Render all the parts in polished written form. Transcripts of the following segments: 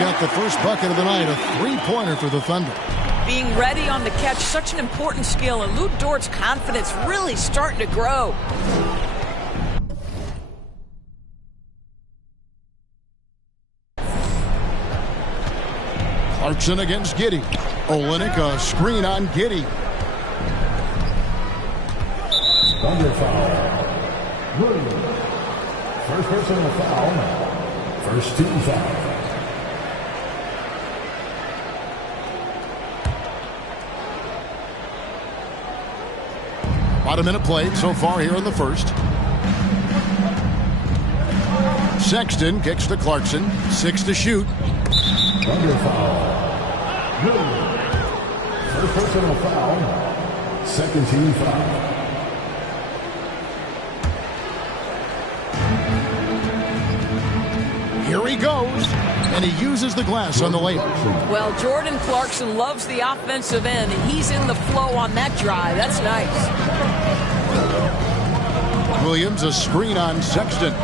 got the first bucket of the night, a three-pointer for the Thunder. Being ready on the catch, such an important skill, and Lou Dort's confidence really starting to grow. Clarkson against Giddey. Olynyk, a screen on Giddey. Thunder foul. Williams. First personal foul. First team foul. About a minute played so far here in the first. Sexton kicks to Clarkson. 6 to shoot. Thunder foul. Williams. First personal foul. Second team foul. Here he goes, and he uses the glass on the layup. Well, Jordan Clarkson loves the offensive end. He's in the flow on that drive. That's nice. Williams, a screen on Sexton.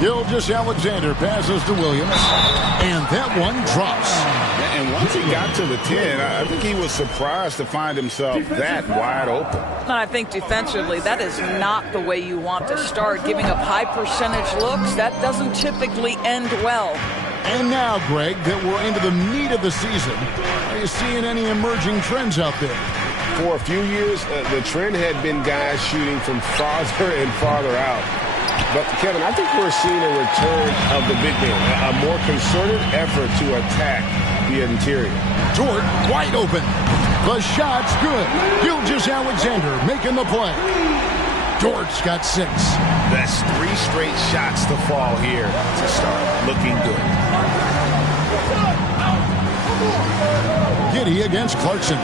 Gilgeous-Alexander passes to Williams, and that one drops. And once he got to the 10, I think he was surprised to find himself that wide open. And I think defensively, that is not the way you want to start. Giving up high percentage looks, that doesn't typically end well. And now, Greg, that we're into the meat of the season, are you seeing any emerging trends out there? For a few years, the trend had been guys shooting from farther and farther out. But, Kevin, I think we're seeing a return of the big man, a more concerted effort to attack the interior. Dort wide open. The shot's good. Gilgeous-Alexander making the play. Dort's got 6. That's 3 straight shots to fall here to start. Looking good. Giddey against Clarkson.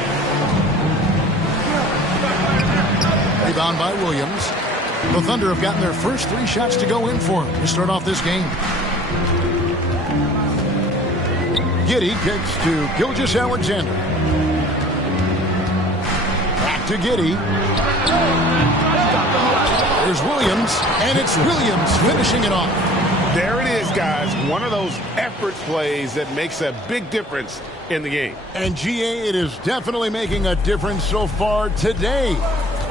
Rebound by Williams. The Thunder have gotten their first 3 shots to go in for him to start off this game. Giddey kicks to Gilgeous-Alexander. Back to Giddey. There's Williams, and it's Williams finishing it off. There it is, guys. One of those effort plays that makes a big difference in the game. And GA, it is definitely making a difference so far today.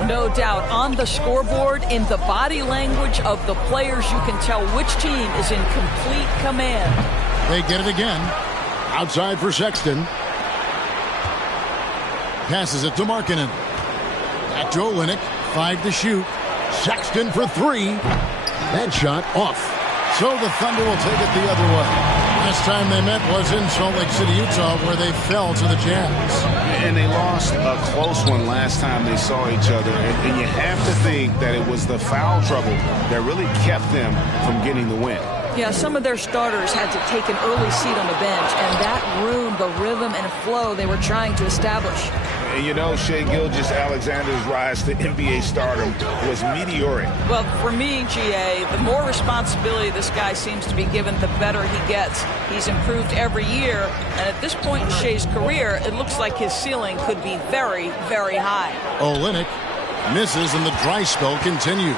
No doubt. On the scoreboard, in the body language of the players, you can tell which team is in complete command. They get it again. Outside for Sexton. Passes it to Markkanen. Back to Olynyk. 5 to shoot. Sexton for 3. That shot off. So the Thunder will take it the other way. Last time they met was in Salt Lake City, Utah, where they fell to the Jazz. And they lost a close one last time they saw each other. And you have to think that it was the foul trouble that really kept them from getting the win. Yeah, some of their starters had to take an early seat on the bench, and that ruined the rhythm and flow they were trying to establish. And you know, Shai Gilgeous-Alexander's rise to NBA stardom was meteoric. Well, for me, GA, the more responsibility this guy seems to be given, the better he gets. He's improved every year, and at this point in Shai's career, it looks like his ceiling could be very, very high. Olynyk misses, and the dry spell continues.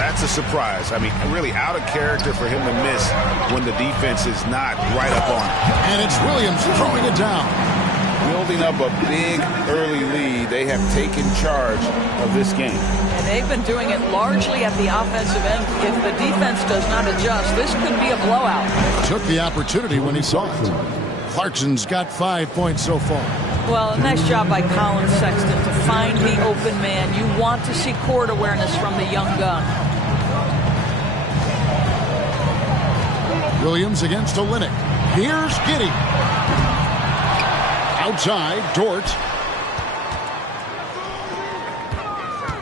That's a surprise. I mean, really out of character for him to miss when the defense is not right up on him. And it's Williams throwing it down. Building up a big early lead, they have taken charge of this game. And they've been doing it largely at the offensive end. If the defense does not adjust, this could be a blowout. Took the opportunity when he saw it. Clarkson's got 5 points so far. Well, nice job by Colin Sexton to find the open man. You want to see court awareness from the young gun. Williams against Olynyk. Here's Giddey. Outside, Dort.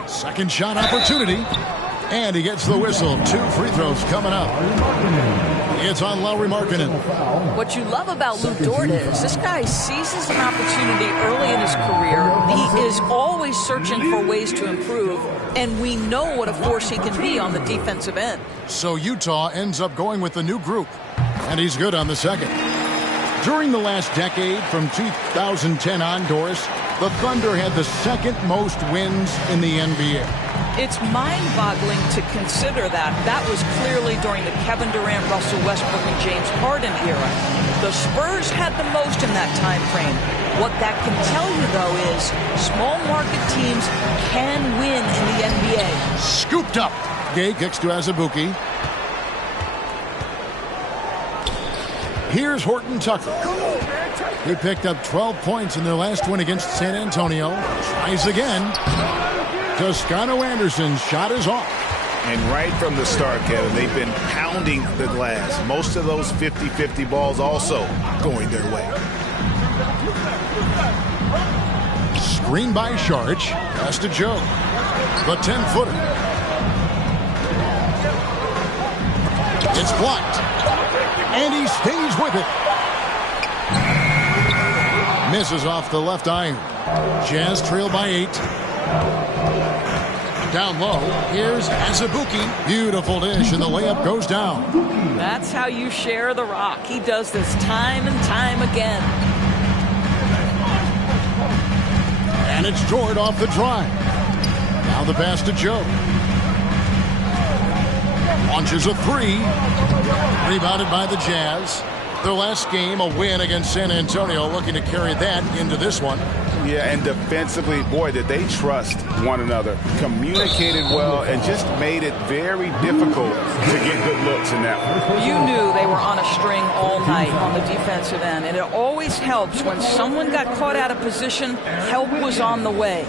Second shot opportunity. And he gets the whistle. 2 free throws coming up. It's on Lauri Markkanen. What you love about Lou Dort is this guy seizes an opportunity early in his career. He is always searching for ways to improve, and we know what a force he can be on the defensive end. So Utah ends up going with the new group, and he's good on the second. During the last decade, from 2010 on, Doris, the Thunder had the second most wins in the NBA. It's mind-boggling to consider that. That was clearly during the Kevin Durant, Russell Westbrook, and James Harden era. The Spurs had the most in that time frame. What that can tell you, though, is small market teams can win in the NBA. Scooped up. Gay kicks to Azubuike. Here's Horton Tucker. He picked up 12 points in their last win against San Antonio. Tries again. Toscano Anderson's shot is off. And right from the start, Kevin, they've been pounding the glass. Most of those 50-50 balls also going their way. Screen by Saric. Pass to Joe. The 10-footer. It's blocked. And he stays with it. Misses off the left iron. Jazz trail by 8. Down low, here's Azubuike. Beautiful dish, and the layup goes down. That's how you share the rock. He does this time and time again. And it's Jordan off the drive. Now the pass to Joe. Launches a 3. Rebounded by the Jazz. Their last game, a win against San Antonio, looking to carry that into this one. Yeah, and defensively, boy, did they trust one another. Communicated well and just made it very difficult to get good looks in that one. You knew they were on a string all night on the defensive end, and it always helps when someone got caught out of position, help was on the way.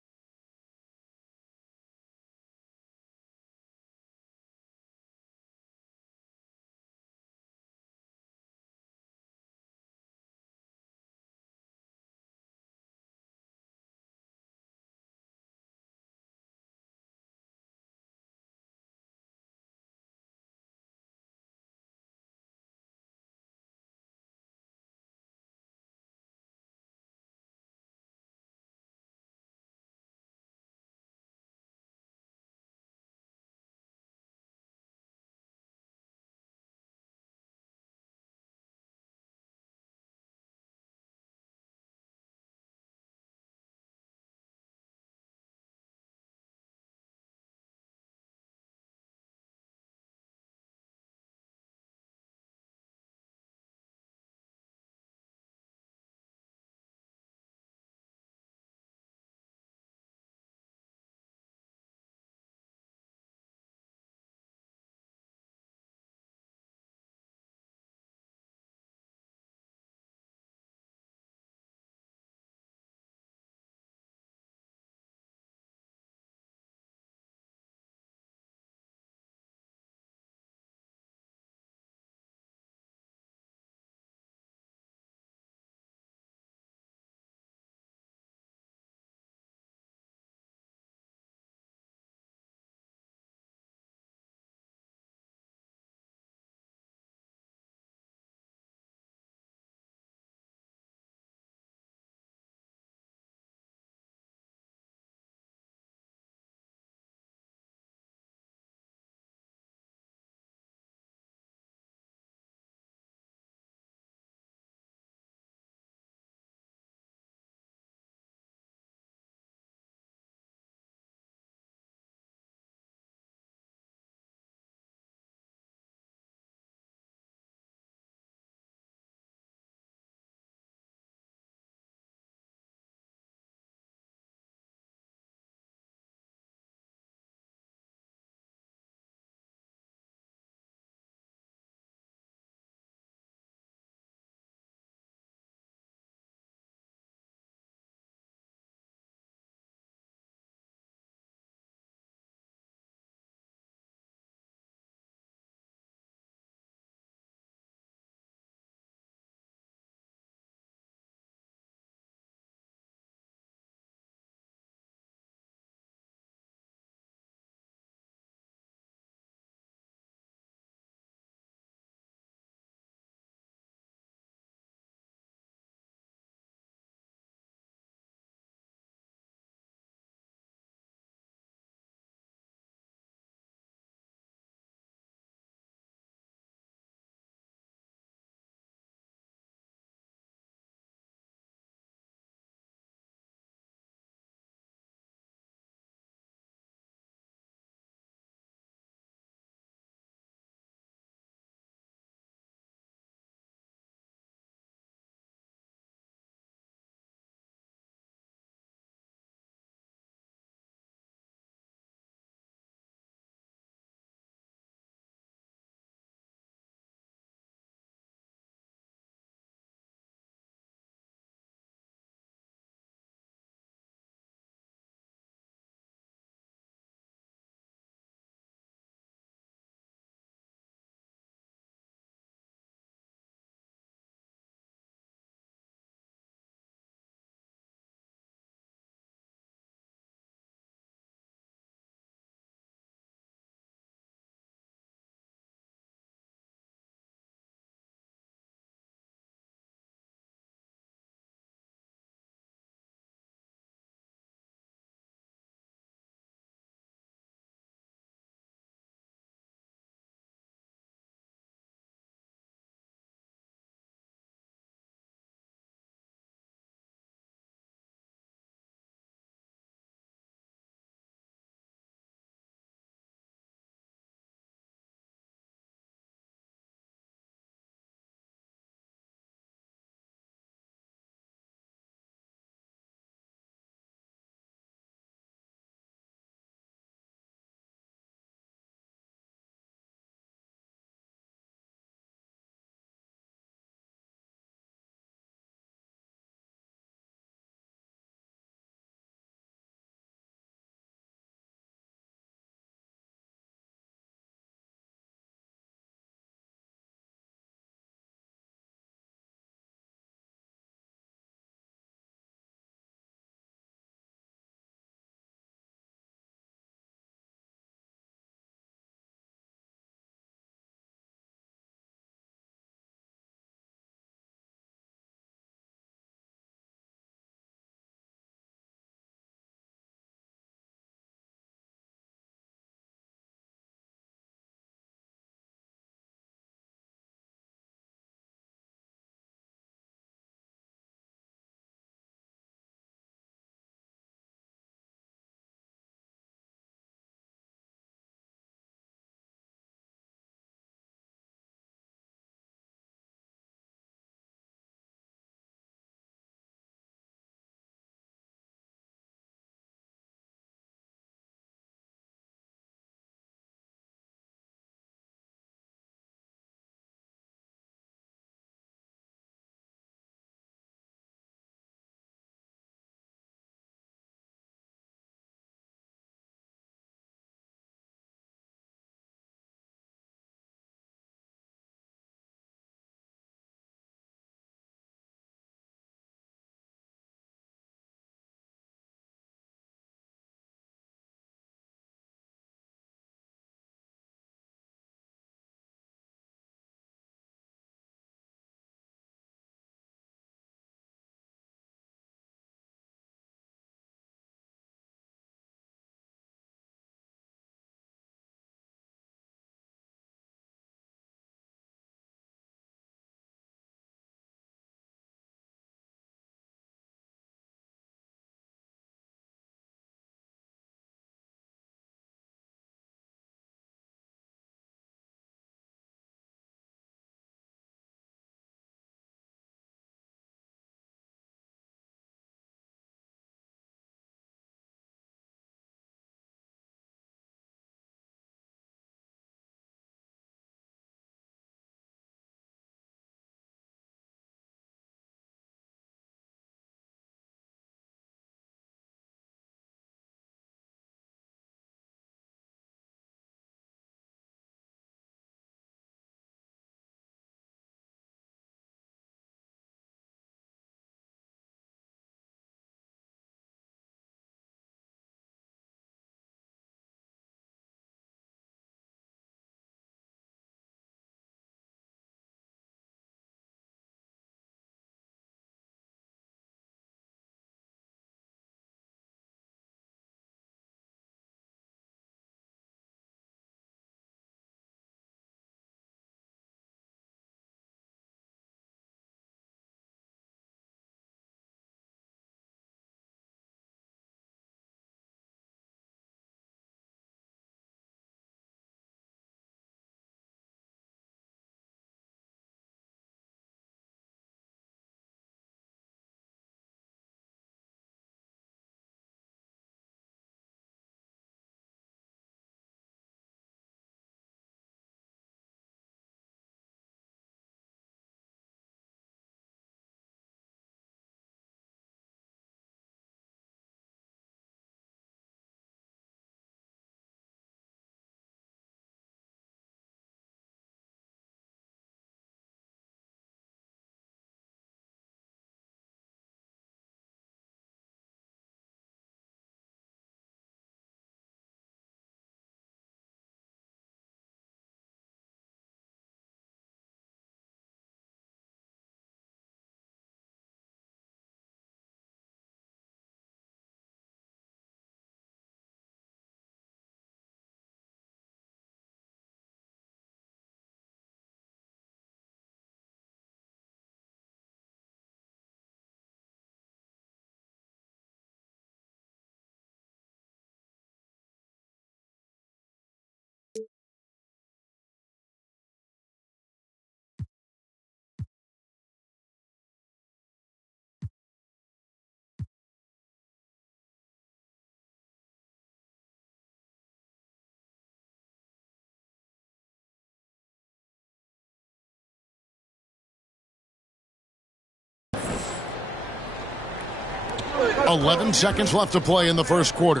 11 seconds left to play in the first quarter.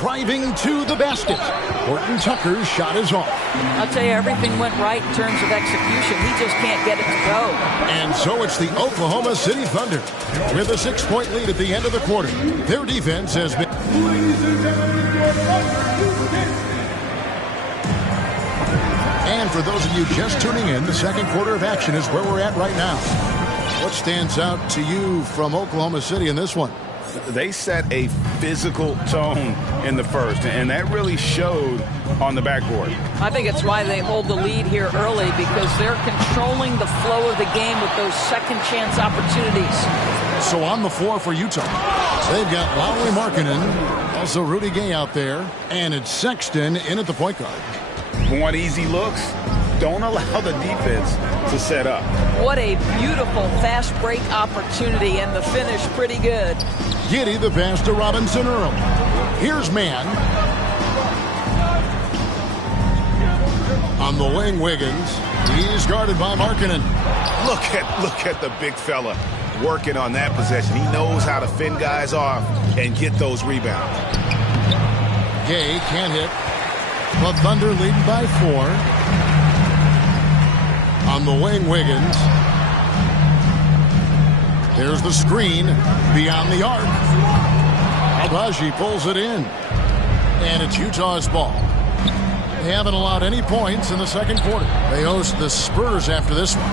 Driving to the basket. Horton Tucker's shot is off. I'll tell you, everything went right in terms of execution. He just can't get it to go. And so it's the Oklahoma City Thunder with a 6-point lead at the end of the quarter. Their defense has been... And for those of you just tuning in, the second quarter of action is where we're at right now. What stands out to you from Oklahoma City in this one? They set a physical tone in the first, and that really showed on the backboard. I think it's why they hold the lead here early, because they're controlling the flow of the game with those second chance opportunities. So on the floor for Utah, they've got Lauri Markkanen, also Rudy Gay out there, and it's Sexton in at the point guard. Want easy looks? Don't allow the defense to set up. What a beautiful fast break opportunity, and the finish pretty good. Giddey the pass to Robinson Earl. Here's Mann. On the wing, Wiggins. He's guarded by Markkanen. Look at the big fella working on that possession. He knows how to fend guys off and get those rebounds. Gay can't hit. The Thunder leading by 4. On the wing, Wiggins. There's the screen beyond the arc. Abaji pulls it in. And it's Utah's ball. They haven't allowed any points in the second quarter. They host the Spurs after this one.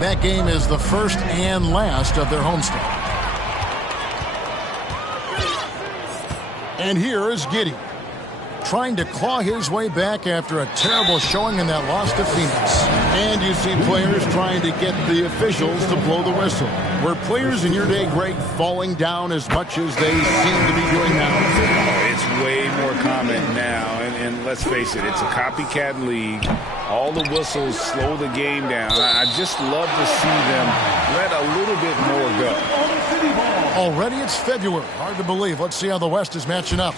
That game is the first and last of their homestand. And here is Giddey, trying to claw his way back after a terrible showing in that loss to Phoenix. And you see players trying to get the officials to blow the whistle. Were players in your day, Greg, falling down as much as they seem to be doing now? Oh, it's way more common now. And let's face it, it's a copycat league. All the whistles slow the game down. I just love to see them let a little bit more go. Already it's February. Hard to believe. Let's see how the West is matching up.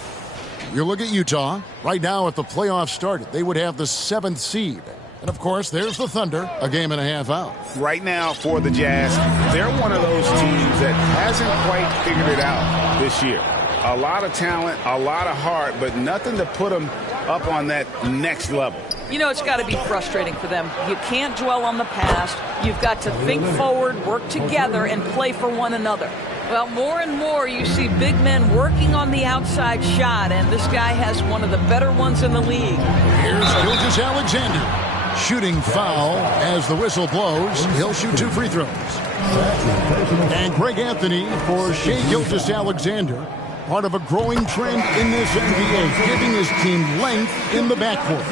You look at Utah. Right now, if the playoffs started, they would have the 7th seed. And, of course, there's the Thunder, a game and a half out. Right now, for the Jazz, they're one of those teams that hasn't quite figured it out this year. A lot of talent, a lot of heart, but nothing to put them up on that next level. You know, it's got to be frustrating for them. You can't dwell on the past. You've got to think forward, work together, and play for one another. Well, more and more you see big men working on the outside shot, and this guy has one of the better ones in the league. Here's Gilgeous-Alexander. Shooting foul as the whistle blows. He'll shoot 2 free throws. And Greg Anthony for Shai Gilgeous-Alexander. Part of a growing trend in this NBA, giving his team length in the backcourt.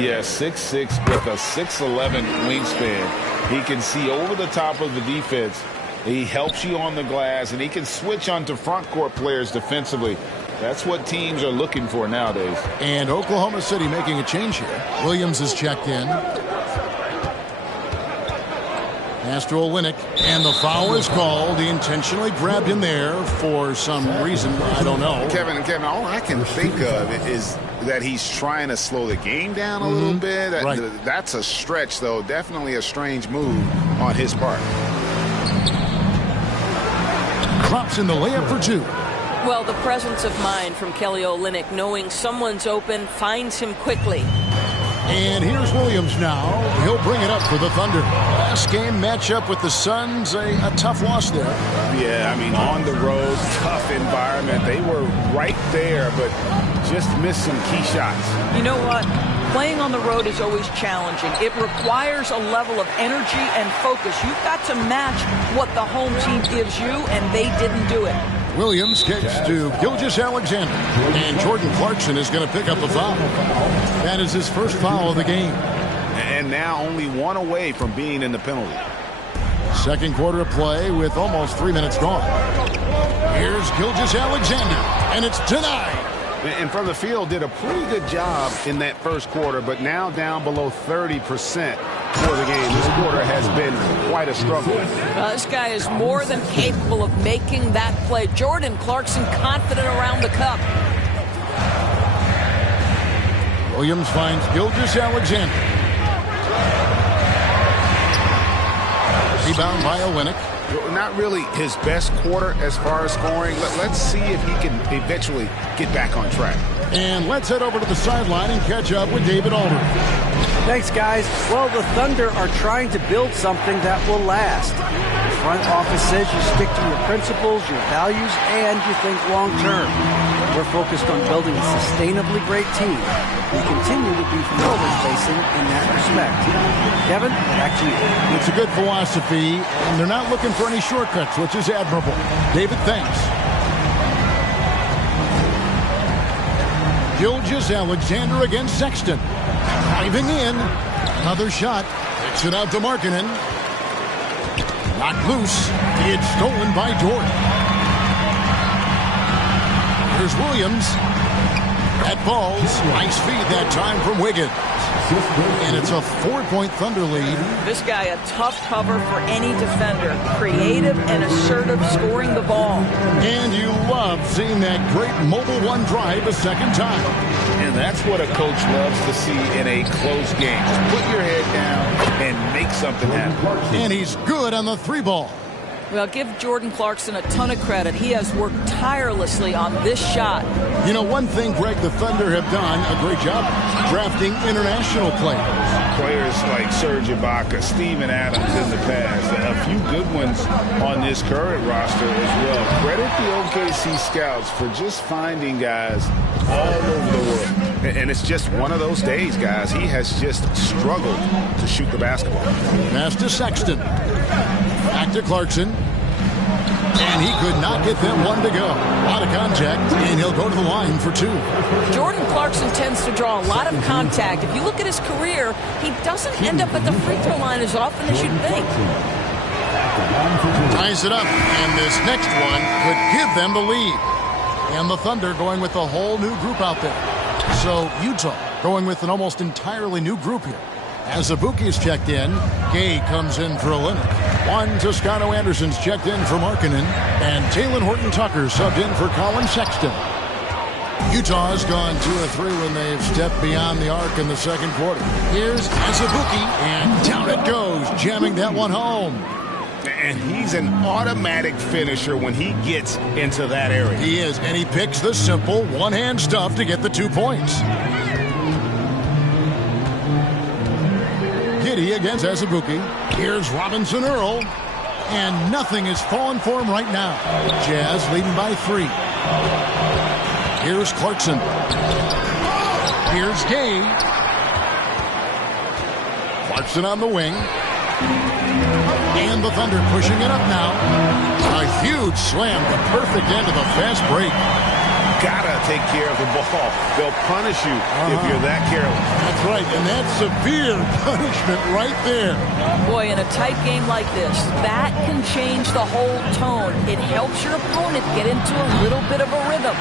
Yeah, 6'6" with a 6'11" wingspan. He can see over the top of the defense. He helps you on the glass, and he can switch onto front court players defensively. That's what teams are looking for nowadays. And Oklahoma City making a change here. Williams is checked in. Pass to Olynyk, and the foul is called. He intentionally grabbed him there for some reason. I don't know. Kevin, all I can think of is that he's trying to slow the game down a little bit. Right. That's a stretch, though. Definitely a strange move on his part. Drops in the layup for 2. Well, the presence of mind from Kelly Olynyk, knowing someone's open, finds him quickly. And here's Williams now. He'll bring it up for the Thunder. Last game matchup with the Suns, a tough loss there. Yeah, I mean, on the road, tough environment. They were right there, but just missed some key shots. You know what? Playing on the road is always challenging. It requires a level of energy and focus. You've got to match what the home team gives you, and they didn't do it. Williams kicks to Gilgeous-Alexander. And Jordan Clarkson is going to pick up the foul. That is his first foul of the game. And now only 1 away from being in the penalty. Second quarter of play with almost 3 minutes gone. Here's Gilgeous-Alexander, and it's denied. And from the field, did a pretty good job in that first quarter, but now down below 30% for the game. This quarter has been quite a struggle. This guy is more than capable of making that play. Jordan Clarkson confident around the cup. Williams finds Gilgeous-Alexander. Rebound by Olynyk. Not really his best quarter as far as scoring. Let's see if he can eventually get back on track. And let's head over to the sideline and catch up with David Aldridge. Thanks, guys. Well, the Thunder are trying to build something that will last. The front office says you stick to your principles, your values, and you think long term. We're focused on building a sustainably great team. We continue to be forward-facing in that respect. Kevin, back to you. It's a good philosophy, and they're not looking for any shortcuts, which is admirable. David, thanks. Gilgeous-Alexander against Sexton. Diving in. Another shot. Kicks it out to Markkanen. Knocked loose. It's stolen by Dort. Here's Williams. That falls. Nice feed that time from Wiggins. And it's a 4-point Thunder lead. This guy a tough cover for any defender. Creative and assertive scoring the ball. And you love seeing that great mobile one drive a second time. And that's what a coach loves to see in a close game. Just put your head down and make something happen. And he's good on the three ball. Well, give Jordan Clarkson a ton of credit. He has worked tirelessly on this shot. You know, one thing, Greg, the Thunder have done a great job drafting international players. Players like Serge Ibaka, Steven Adams in the past. A few good ones on this current roster as well. Credit the OKC scouts for just finding guys all over the world. And it's just one of those days, guys. He has just struggled to shoot the basketball. Pass to Sexton. Back to Clarkson. And he could not get them one to go. A lot of contact, and he'll go to the line for two. Jordan Clarkson tends to draw a lot of contact. If you look at his career, he doesn't end up at the free throw line as often as you'd think. Ties it up, and this next one could give them the lead. And the Thunder going with a whole new group out there. So Utah going with an almost entirely new group here. As Azubuike is checked in, Gay comes in for Olynyk. Juan Toscano-Anderson's checked in for Markkanen, and Talen Horton-Tucker subbed in for Colin Sexton. Utah has gone 2 of 3 when they've stepped beyond the arc in the second quarter. Here's Azubuike, and down it goes, jamming that one home. And he's an automatic finisher when he gets into that area. He is, and he picks the simple one-hand stuff to get the 2 points. Giddey against Azubuike. Here's Robinson Earl. And nothing is falling for him right now. Jazz leading by 3. Here's Clarkson. Here's Gay. Clarkson on the wing. And the Thunder pushing it up now. A huge slam, the perfect end of a fast break. Gotta take care of the ball. They'll punish you if you're that careless. That's right, and that's severe punishment right there. Boy, in a tight game like this, that can change the whole tone. It helps your opponent get into a little bit of a rhythm.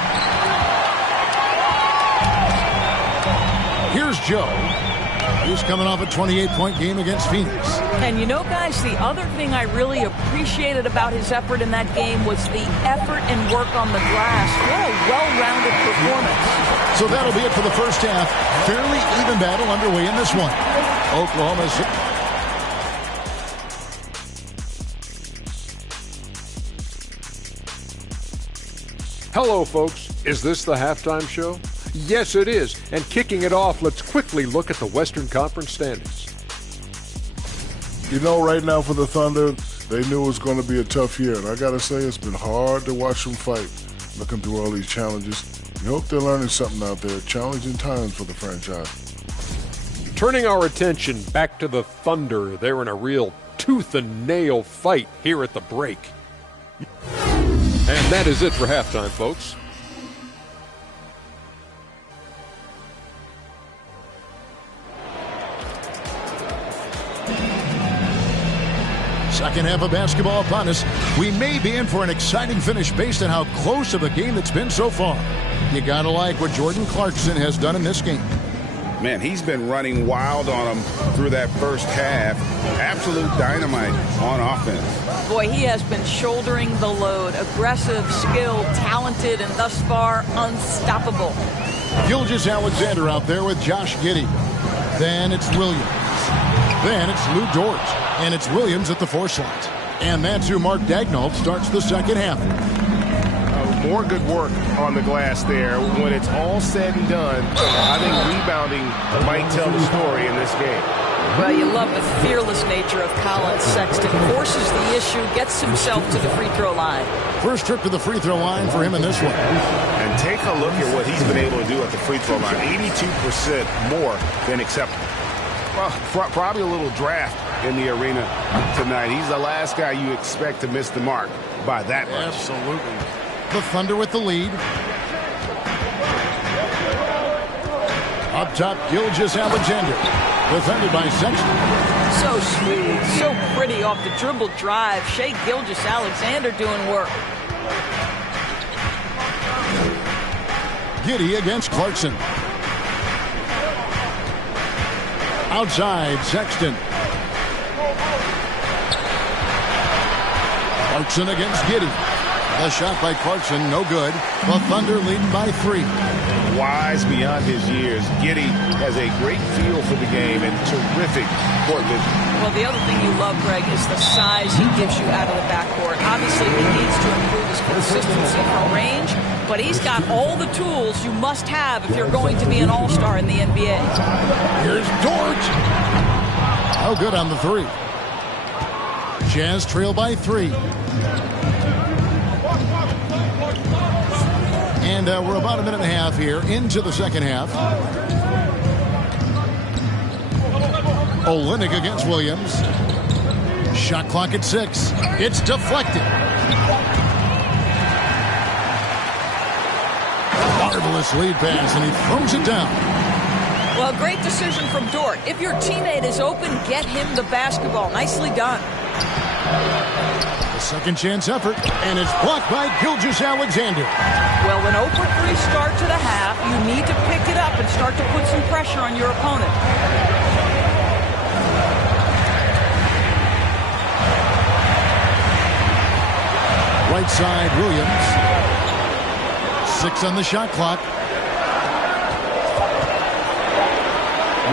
Here's Joe. He's coming off a 28-point game against Phoenix. And you know, guys, the other thing I really appreciated about his effort in that game was the effort and work on the glass. What a well-rounded performance. So that'll be it for the first half. Fairly even battle underway in this one. Oklahoma's... Hello, folks. Is this the halftime show? Yes, it is. And kicking it off, let's quickly look at the Western Conference standings. You know, right now for the Thunder, they knew it was going to be a tough year. And I got to say, it's been hard to watch them fight, looking through all these challenges. We hope they're learning something out there. Challenging times for the franchise. Turning our attention back to the Thunder, they're in a real tooth-and-nail fight here at the break. And that is it for halftime, folks. Second half of basketball upon us. We may be in for an exciting finish based on how close of a game it's been so far. You gotta like what Jordan Clarkson has done in this game. Man, he's been running wild on them through that first half. Absolute dynamite on offense. Boy, he has been shouldering the load. Aggressive, skilled, talented, and thus far unstoppable. Gilgeous-Alexander out there with Josh Giddey. Then it's Williams. Then it's Lou Dort. And it's Williams at the 4 slot. And that's who Mark Daignault starts the second half. More good work on the glass there. When it's all said and done, I think rebounding might tell the story in this game. Well, you love the fearless nature of Colin Sexton. Forces the issue, gets himself to the free throw line. First trip to the free throw line for him in this one. And take a look at what he's been able to do at the free throw line. 82% more than acceptable. Well, probably a little draft in the arena tonight. He's the last guy you expect to miss the mark by that much. Absolutely. The Thunder with the lead. Up top, Gilgeous-Alexander. Defended by Sexton. So smooth, so pretty off the dribble drive. Shai Gilgeous-Alexander doing work. Giddey against Clarkson. Outside, Sexton. Clarkson against Giddey. The shot by Clarkson, no good. The Thunder leading by 3. Wise beyond his years, Giddey has a great feel for the game and terrific court vision. Well, the other thing you love, Greg, is the size he gives you out of the backcourt. Obviously, he needs to improve his consistency from range, but he's got all the tools you must have if you're going to be an all-star in the NBA. Here's Dort. Oh, good on the 3. Jazz trail by 3. And we're about a minute and a half here into the second half. Olynyk against Williams. Shot clock at 6. It's deflected. Marvelous lead pass, and he throws it down. Well, great decision from Dort. If your teammate is open, get him the basketball. Nicely done. A second chance effort, and it's blocked by Gilgeous-Alexander. Well, an 0 for 3 start to the half. You need to pick it up and start to put some pressure on your opponent. Right side, Williams. 6 on the shot clock.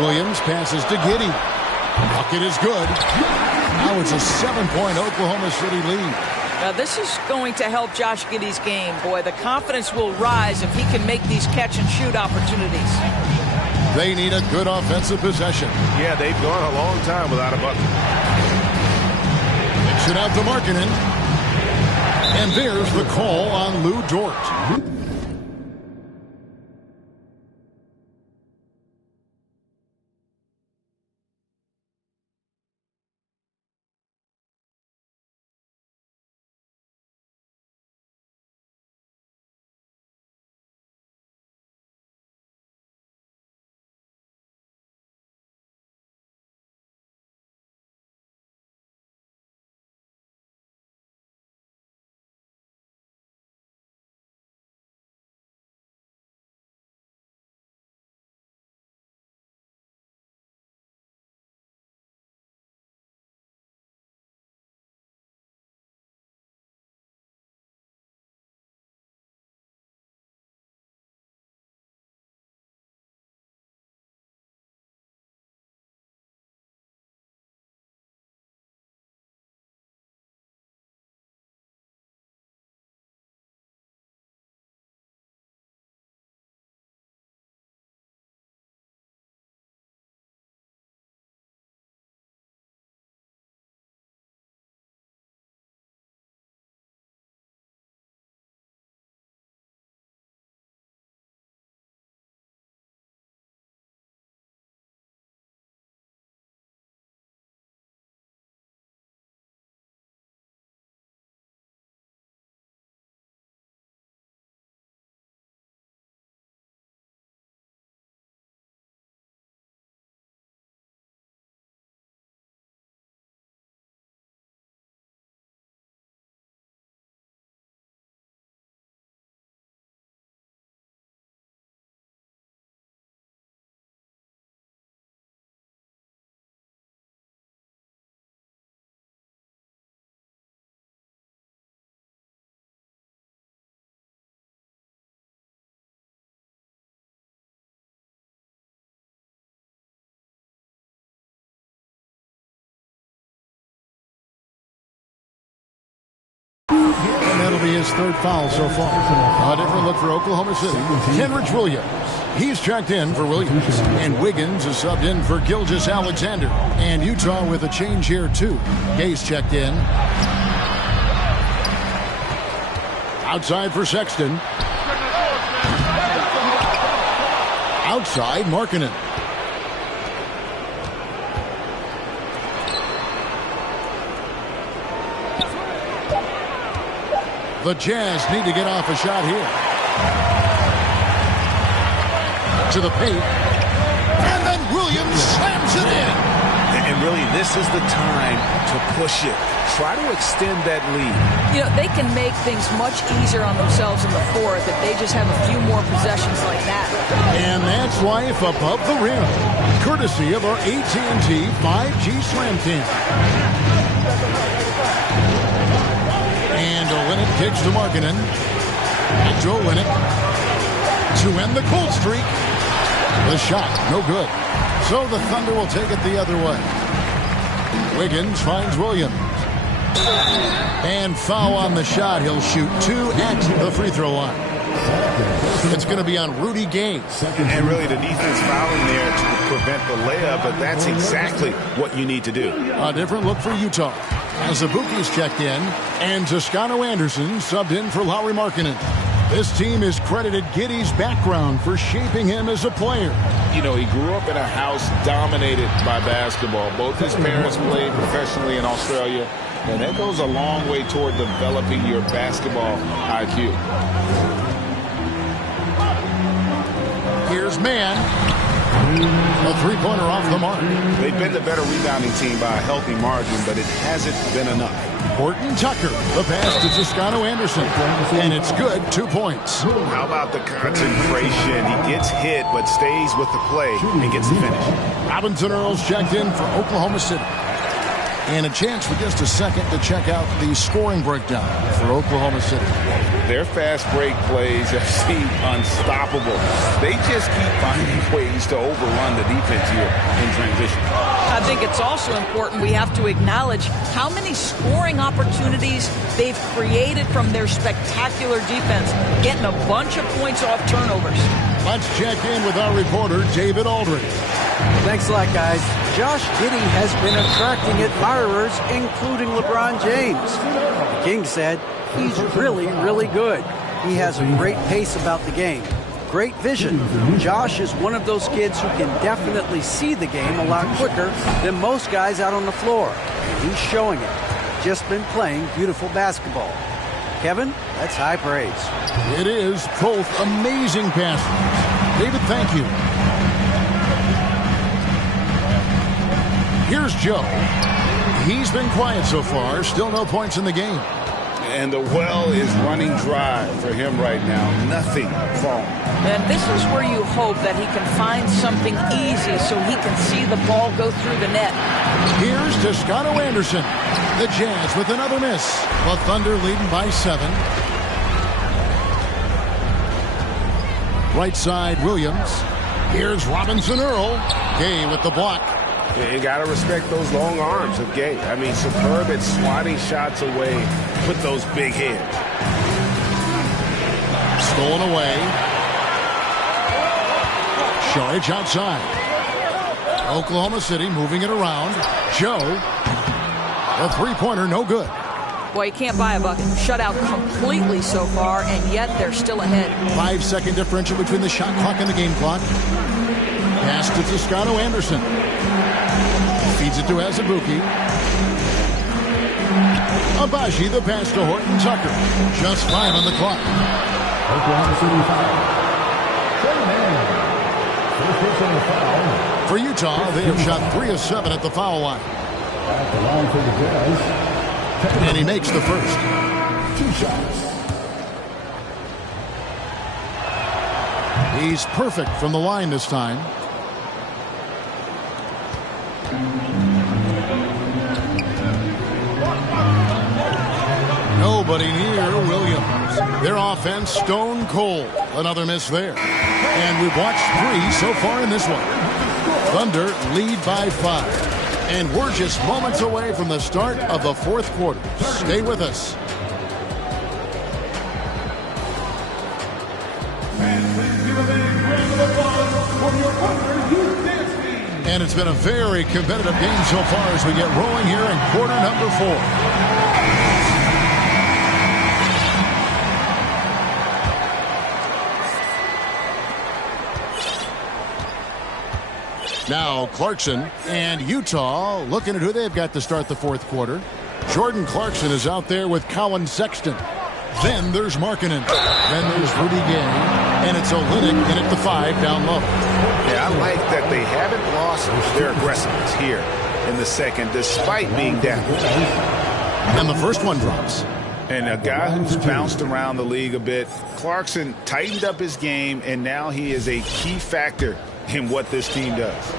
Williams passes to Giddey. Bucket is good. Now it's a 7-point Oklahoma City lead. Now, this is going to help Josh Giddey's game. Boy, the confidence will rise if he can make these catch-and-shoot opportunities. They need a good offensive possession. Yeah, they've gone a long time without a bucket. Kicks it out to Markkanen. And there's the call on Lou Dort. his third foul so far. A different look for Oklahoma City. Kenrich Williams. He's checked in for Williams. And Wiggins is subbed in for Gilgeous-Alexander. And Utah with a change here, too. Gay's checked in. Outside for Sexton. Outside, Markkanen. The Jazz need to get off a shot here. To the paint. And then Williams slams it in. And really, this is the time to push it. Try to extend that lead. You know, they can make things much easier on themselves in the fourth if they just have a few more possessions like that. And that's life above the rim. Courtesy of our AT&T 5G Slam Team. And Olynyk kicks to Markkanen. Back to Olynyk. To end the cold streak. The shot, no good. So the Thunder will take it the other way. Wiggins finds Williams. And foul on the shot. He'll shoot 2 at the free throw line. It's going to be on Rudy Gay. And really, the defense fouling there to prevent the layup, but that's exactly what you need to do. A different look for Utah. Azubuike's checked in, and Toscano Anderson subbed in for Lauri Markkanen. This team is credited Giddey's background for shaping him as a player. You know, he grew up in a house dominated by basketball. Both his parents played professionally in Australia, and that goes a long way toward developing your basketball IQ. Here's Mann. A three-pointer off the mark. They've been the better rebounding team by a healthy margin, but it hasn't been enough. Horton Tucker, the pass to Toscano Anderson, and it's good, 2 points. How about the concentration? He gets hit, but stays with the play and gets the finish. Robinson Earls checked in for Oklahoma City. And a chance for just a second to check out the scoring breakdown for Oklahoma City. Their fast break plays have seemed unstoppable. They just keep finding ways to overrun the defense here in transition. I think it's also important we have to acknowledge how many scoring opportunities they've created from their spectacular defense, getting a bunch of points off turnovers. Let's check in with our reporter, David Aldridge. Thanks a lot, guys. Josh Giddey has been attracting admirers, including LeBron James. The King said he's really, really good. He has a great pace about the game. Great vision. Josh is one of those kids who can definitely see the game a lot quicker than most guys out on the floor. And he's showing it. Just been playing beautiful basketball. Kevin, that's high praise. It is both amazing passes. David, thank you. Here's Joe. He's been quiet so far. Still no points in the game. And the well is running dry for him right now. Nothing falling. And this is where you hope that he can find something easy so he can see the ball go through the net. Here's Toscano Anderson. The Jazz with another miss. The Thunder leading by 7. Right side, Williams. Here's Robinson Earl. Gay with the block. You got to respect those long arms of Gay. I mean, superb at swatting shots away. Put those big hands. Stolen away. Sharage outside. Oklahoma City moving it around. Joe. A three-pointer, no good. Boy, you can't buy a bucket. Shut out completely so far, and yet they're still ahead. 5-second differential between the shot clock and the game clock. Pass to Toscano Anderson. Feeds it to Azubuike. Abaji the pass to Horton Tucker. Just 5 on the clock. Oklahoma City foul. First personal foul. For Utah, they have shot 3 of 7 at the foul line. At the line for the Jazz. And he makes the first. 2 shots. He's perfect from the line this time. Nobody near Williams. Their offense stone cold. Another miss there. And we've watched 3 so far in this one. Thunder lead by 5. And we're just moments away from the start of the fourth quarter. Stay with us. And it's been a very competitive game so far as we get rolling here in quarter number 4. Now Clarkson and Utah looking at who they've got to start the fourth quarter. Jordan Clarkson is out there with Colin Sexton. Then there's Markkanen. Then there's Rudy Gay. And it's Olynyk in at the 5 down low. Yeah, I like that they haven't lost their aggressiveness here in the second despite being down. And the first one drops. And a guy who's bounced around the league a bit, Clarkson tightened up his game, and now he is a key factor in what this team does.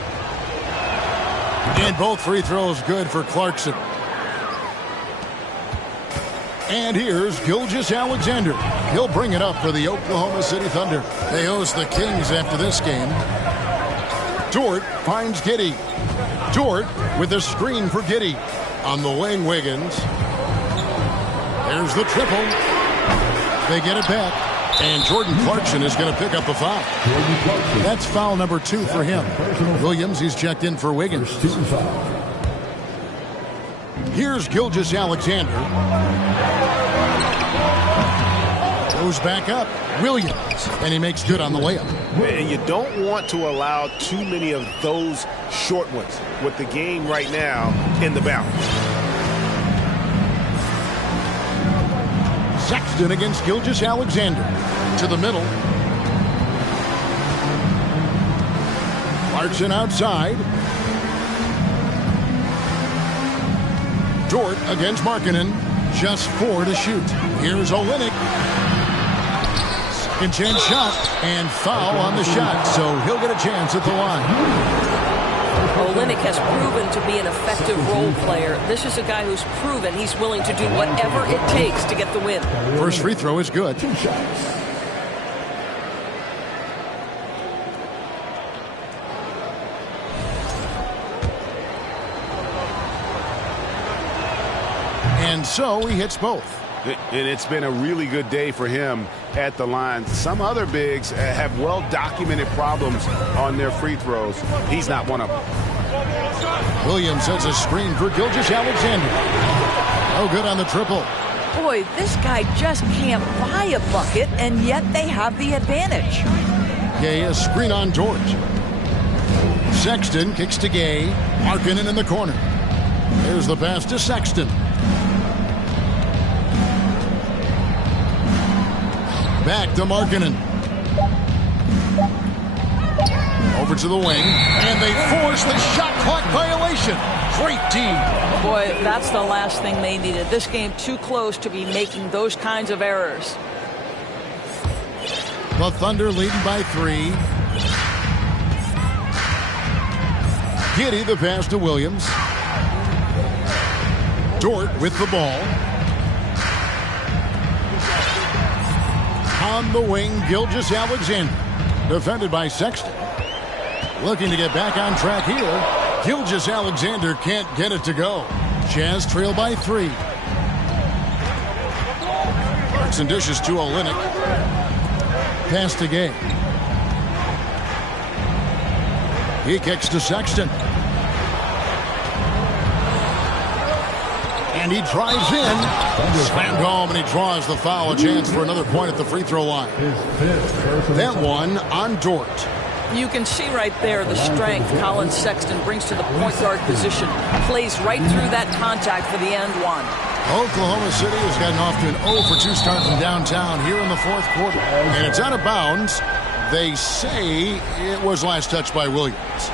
And both free throws good for Clarkson. And here's Gilgeous-Alexander. He'll bring it up for the Oklahoma City Thunder. They host the Kings after this game. Dort finds Giddey. Dort with a screen for Giddey. On the wing, Wiggins. There's the triple. They get it back. And Jordan Clarkson is going to pick up a foul. That's foul number 2 for him. Williams, he's checked in for Wiggins. Here's Gilgeous-Alexander. Goes back up. Williams. And he makes good on the layup. And you don't want to allow too many of those short ones with the game right now in the balance. Sexton against Gilgeous-Alexander. To the middle. Clarkson outside. Dort against Markkanen. Just 4 to shoot. Here's Olynyk. Second chance shot. And foul on the shot. So he'll get a chance at the line. Olynyk has proven to be an effective role player. This is a guy who's proven he's willing to do whatever it takes to get the win. First free throw is good. And so he hits both. And it's been a really good day for him at the line. Some other bigs have well-documented problems on their free throws. He's not one of them. Williams sets a screen for Gilgeous-Alexander. Oh, good on the triple. Boy, this guy just can't buy a bucket, and yet they have the advantage. Gay, a screen on Dort. Sexton kicks to Gay. Markkanen in the corner. There's the pass to Sexton. Back to Markkanen. Over to the wing, and they force the shot clock violation. Great team. Boy, that's the last thing they needed. This game too close to be making those kinds of errors. The Thunder leading by 3. Giddey the pass to Williams. Dort with the ball. On the wing, Gilgeous-Alexander. Defended by Sexton. Looking to get back on track here. Gilgeous-Alexander can't get it to go. Jazz trail by 3. Clarkson dishes to Olynyk. Pass to Gay. He kicks to Sexton. And he drives in. Slammed home, and he draws the foul. A chance for another point at the free throw line. That one on Dort. You can see right there the strength Colin Sexton brings to the point guard position. Plays right through that contact for the end one. Oklahoma City has gotten off to an 0-for-2 start from downtown here in the fourth quarter. And it's out of bounds. They say it was last touched by Williams.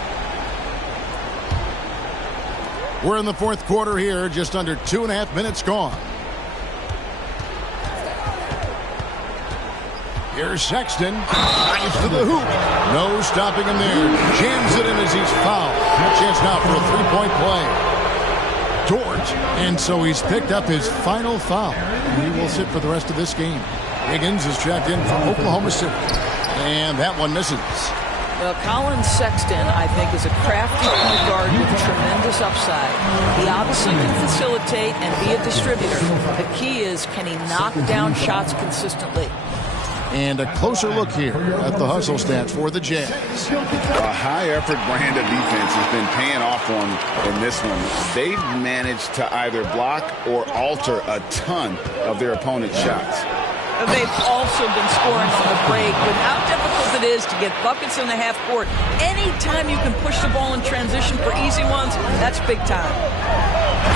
We're in the fourth quarter here, just under 2.5 minutes gone. Here's Sexton. Drives to the hoop. No stopping him there. Jams it in as he's fouled. Chance now for a three-point play. Dort. And so he's picked up his final foul. He will sit for the rest of this game. Higgins is checked in from Oklahoma City. And that one misses. Well, Colin Sexton, I think, is a crafty point guard with tremendous upside. He obviously can facilitate and be a distributor. The key is, can he knock down shots consistently? And a closer look here at the hustle stats for the Jazz. A high-effort brand of defense has been paying off for them in this one. They've managed to either block or alter a ton of their opponent's shots. They've also been scoring on the break. With how difficult it is to get buckets in the half court, anytime you can push the ball in transition for easy ones, that's big time.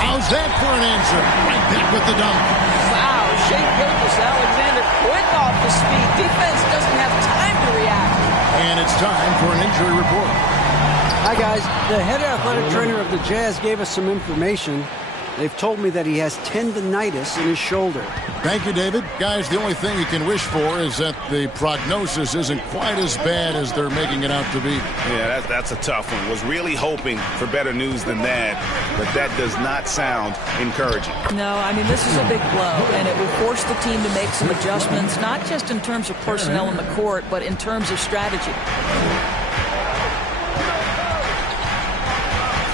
How's that for an answer? Right back with the dunk. Wow, Shea Gilgeous-Alexander quick off the speed. Defense doesn't have time to react. And it's time for an injury report. Hi, guys. The head athletic trainer of the Jazz gave us some information. They've told me that he has tendinitis in his shoulder. Thank you, David. Guys, the only thing you can wish for is that the prognosis isn't quite as bad as they're making it out to be. Yeah, that's a tough one. Was really hoping for better news than that, but that does not sound encouraging. No, I mean, this is a big blow, and it will force the team to make some adjustments, not just in terms of personnel in the court, but in terms of strategy.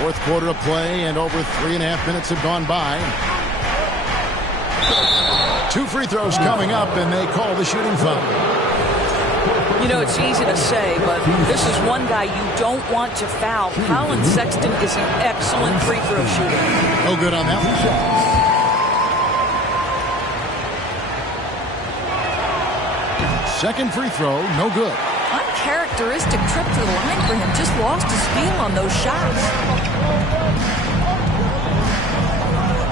Fourth quarter of play, and over 3.5 minutes have gone by. 2 free throws coming up, and they call the shooting foul. You know, it's easy to say, but this is one guy you don't want to foul. Colin Sexton is an excellent free throw shooter. No good on that one. Second free throw, no good. Uncharacteristic trip to the line for him. Just lost his feel on those shots.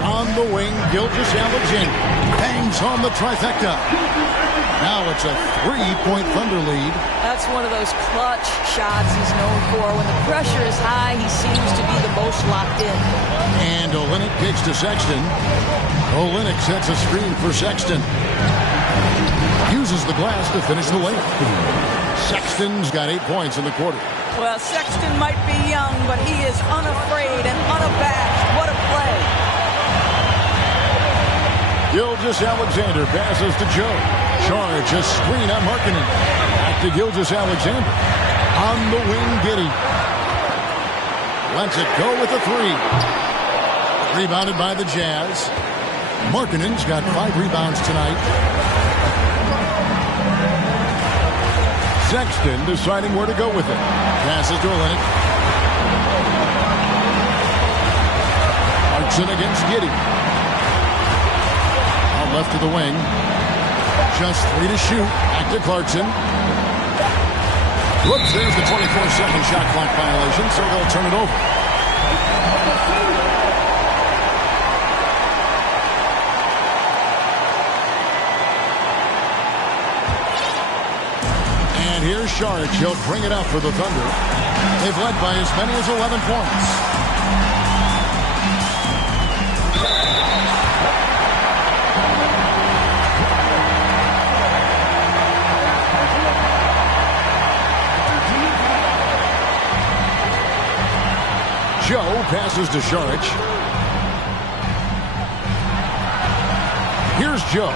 On the wing, Gilgeous-Alexander bangs on the trifecta. Now it's a 3-point Thunder lead. That's one of those clutch shots he's known for. When the pressure is high, he seems to be the most locked in. And Olynyk kicks to Sexton. Olynyk sets a screen for Sexton. Uses the glass to finish the layup. Sexton's got 8 points in the quarter. Well, Sexton might be young, but he is unafraid and unabashed. What a play. Gilgeous-Alexander passes to Joe. Charge a screen on Markkanen. Back to Gilgeous-Alexander. On the wing, Giddey. Lets it go with a 3. Rebounded by the Jazz. Markkanen's got 5 rebounds tonight. Sexton deciding where to go with it. Passes to Olynyk. Clarkson against Giddey. Out left to the wing. Just 3 to shoot. Back to Clarkson. Whoops, there's the 24-second shot clock violation, so they'll turn it over. And here's Saric. He'll bring it up for the Thunder. They've led by as many as 11 points. Joe passes to Saric. Here's Joe.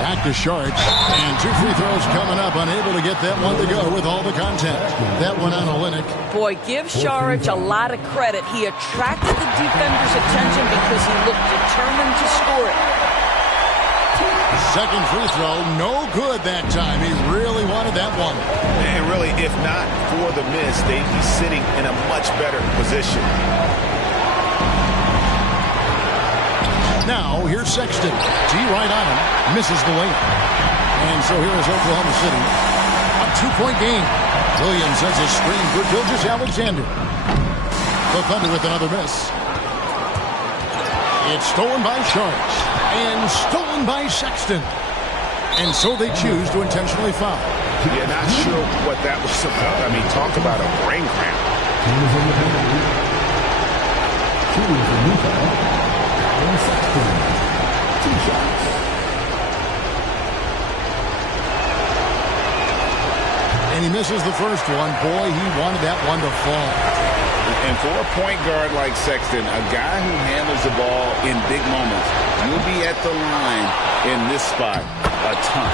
Back to Saric. And 2 free throws coming up. Unable to get that one to go with all the contact. That one on Olynyk. Boy, give Saric a lot of credit. He attracted the defender's attention because he looked determined to score it. Second free throw, no good that time. He really wanted that one. And really, if not for the miss, they'd be sitting in a much better position. Now, here's Sexton. T right on him. Misses the layup. And so here is Oklahoma City. A 2-point game. Williams has a screen for Gilgeous-Alexander. The Thunder with another miss. It's stolen by Saric. And stolen by Sexton. And so they choose to intentionally foul. Yeah, not sure what that was about. I mean, talk about a brain cramp. And he misses the first one. Boy, he wanted that one to fall. And for a point guard like Sexton, a guy who handles the ball in big moments, you'll be at the line in this spot a ton.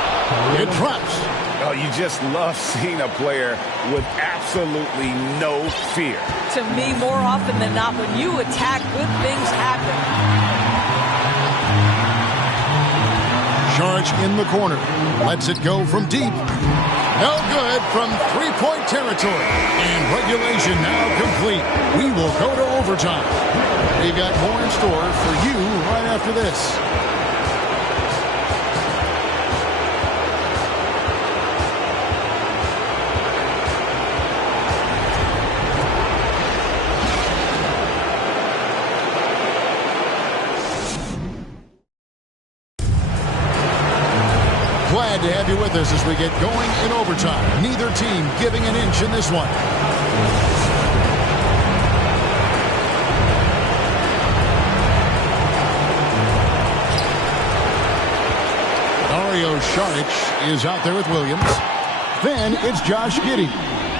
It drops. Oh, you just love seeing a player with absolutely no fear. To me, more often than not, when you attack, good things happen. Sharch in the corner. Lets it go from deep. No good from three-point territory. And regulation now complete. We will go to overtime. We've got more in store for you right after this. Glad to have you with us as we get going in overtime. Neither team giving an inch in this one. Dario Saric is out there with Williams. Then it's Josh Giddey.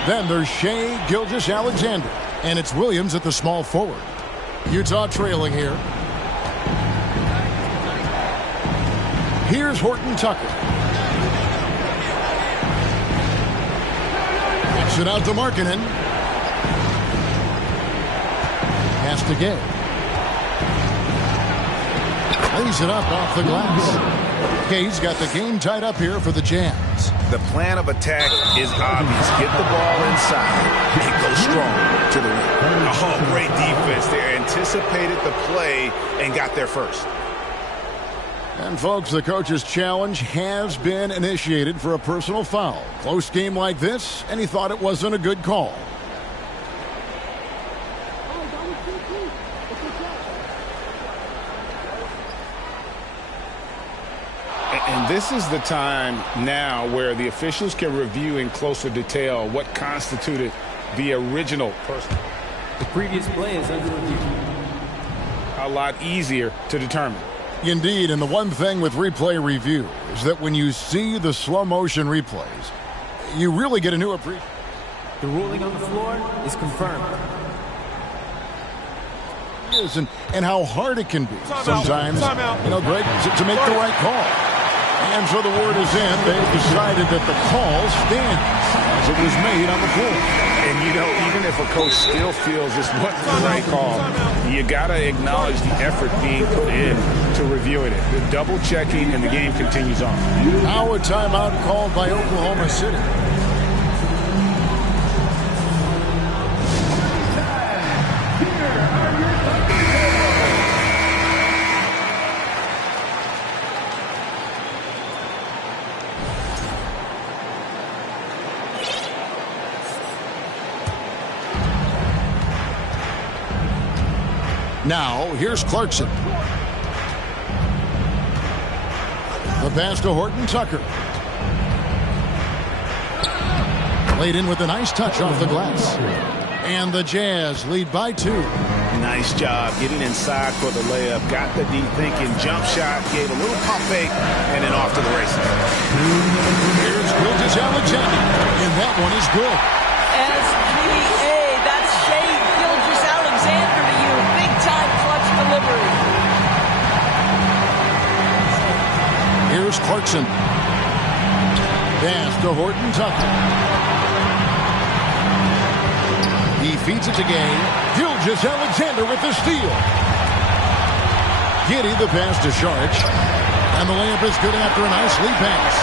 Then there's Shai Gilgeous-Alexander. And it's Williams at the small forward. Utah trailing here. Here's Horton Tucker. Kicks it out to Markkanen. Pass to Gay. Lays it up off the glass. Gay's got the game tied up here for the Jazz. The plan of attack is obvious. Get the ball inside and go strong to the rim. Oh, great defense there. Anticipated the play and got there first. And, folks, the coach's challenge has been initiated for a personal foul. Close game like this, and he thought it wasn't a good call. And this is the time now where the officials can review in closer detail what constituted the original person. The previous play is under review. A lot easier to determine. Indeed, and the one thing with replay review is that when you see the slow motion replays, you really get a new appreciation. The ruling on the floor is confirmed. And how hard it can be sometimes, you know, Greg, to make the right call. And so the word is in. They've decided that the call stands as it was made on the floor. And, you know, even if a coach still feels this wasn't the right call, you got to acknowledge the effort being put in to reviewing it. The double checking, and the game continues on. Now a timeout called by Oklahoma City. Now, here's Clarkson. The pass to Horton Tucker. Laid in with a nice touch off the glass. And the Jazz lead by 2. Nice job getting inside for the layup. Got the deep thinking jump shot, gave a little pump fake, and then off to the races. Here's Gilgeous-Alexander. And that one is good. SGA, that's Shai Gilgeous-Alexander to you. Big-time clutch delivery. Here's Clarkson. Pass to Horton Tucker. He feeds it to Gay. Gilgeous-Alexander with the steal. Giddey the pass to Saric. And the layup is good after a nice lead pass.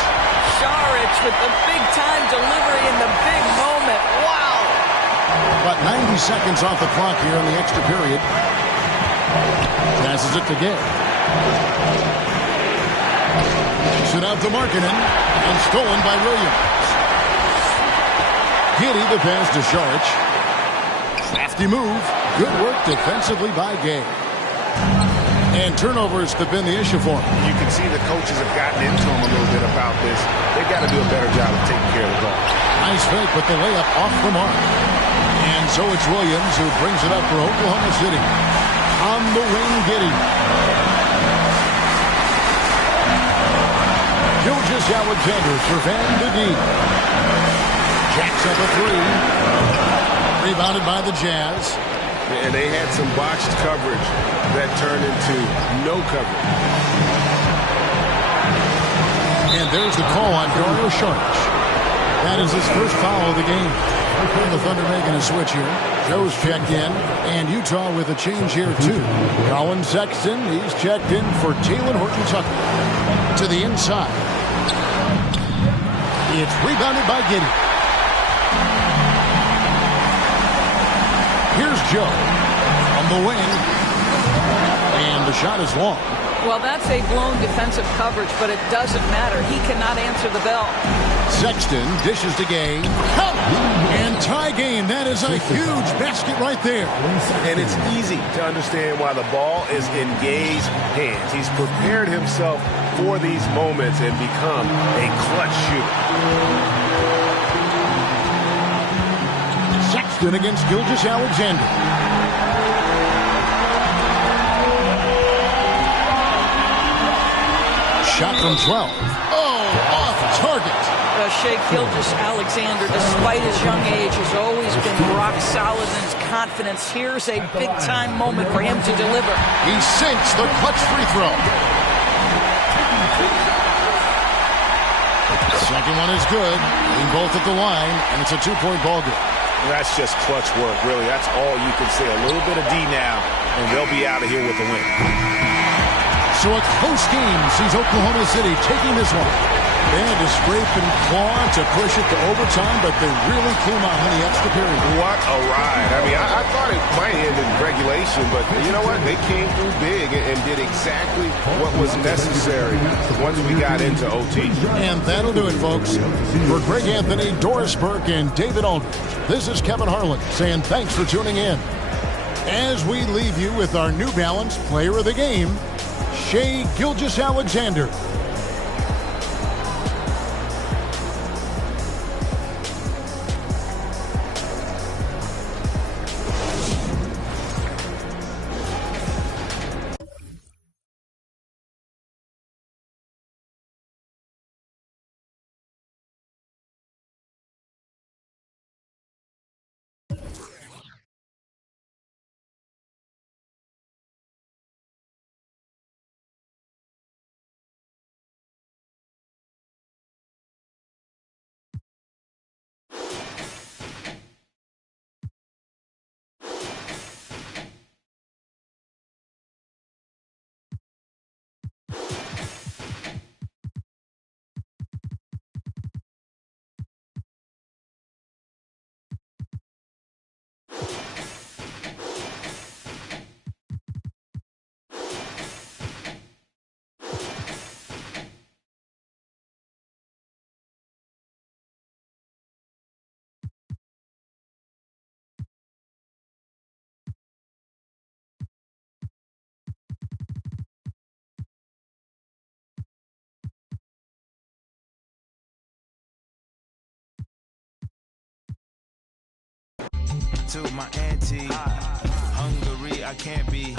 Saric with the big-time delivery in the big moment. Wow. About 90 seconds off the clock here in the extra period. Passes it to Gay. Kicks it out to Markkanen. And stolen by Williams. Giddey the pass to Saric. Crafty move. Good work defensively by Gay. And turnovers have been the issue for him. You can see the coaches have gotten into him a little bit about this. They've got to do a better job of taking care of the ball. Nice fake, but the layup off the mark. And so it's Williams who brings it up for Oklahoma City. On the wing, Giddey. Gilgeous-Alexander for Van de Dijk. Jacks up a 3. Rebounded by the Jazz. And they had some botched coverage that turned into no coverage. And there's the call on Dario Saric. That is his first foul of the game. The Thunder making a switch here. Joe's checked in, and Utah with a change here too. Colin Sexton, he's checked in for Talen Horton Tucker. To the inside. It's rebounded by Giddey. Here's Joe on the wing. And the shot is long. Well, that's a blown defensive coverage, but it doesn't matter. He cannot answer the bell. Sexton dishes to Gay. And tie game. That is a huge basket right there. And it's easy to understand why the ball is in Gay's hands. He's prepared himself for these moments and become a clutch shooter. Sexton against Gilgeous-Alexander. Shot from 12. Oh, off target. Shai Gilgeous-Alexander, despite his young age, has always been rock solid in his confidence. Here's a big-time moment for him to deliver. He sinks the clutch free throw. Second one is good. Being both at the line, and it's a two-point ball game. That's just clutch work, really. That's all you can say. A little bit of D now, and they'll be out of here with the win. So a close game sees Oklahoma City taking this one. They had to scrape and claw to push it to overtime, but they really came out on the extra period. What a ride. I mean, I thought it might end in regulation, but you know what? They came through big and did exactly what was necessary once we got into OT. And that'll do it, folks. For Greg Anthony, Doris Burke, and David Aldridge, this is Kevin Harlan saying thanks for tuning in. As we leave you with our New Balance Player of the Game, Shai Gilgeous-Alexander. To my auntie, hungry I can't be.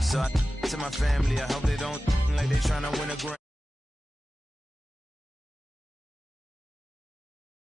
So I to my family, I hope they don't like they tryna win a grand.